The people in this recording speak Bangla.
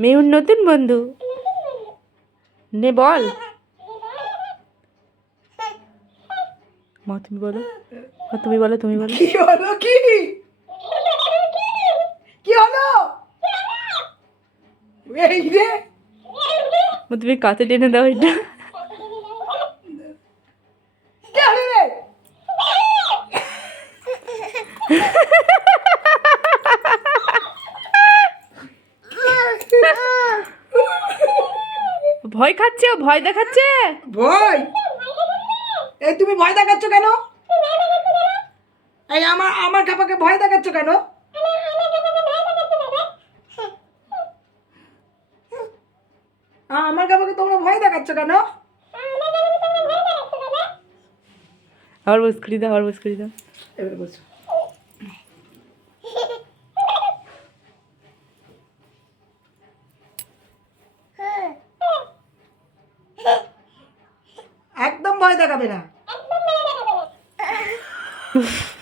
মেহুর নতুন বন্ধু। নে বল। মা তুমি বলো। তুমি বলো তুমি বলো। কি হলো কি? কি হলো? এই রে। তুমি কাছে টেনে দাও এটা। কি হলো রে? ভয় খাচ্ছে? ও ভয় দেখাচ্ছে? ভয়? এই তুমি ভয় দেখাচ্ছ কেন? এই আমার আমার কাপাকে ভয় দেখাচ্ছ কেন? আমার কাপাকে তোমরা ভয় দেখাচ্ছ কেন? আবার বস করি দাও আবার বস করি দাও। এবার বলছো একদম ভয় দেখাবে না।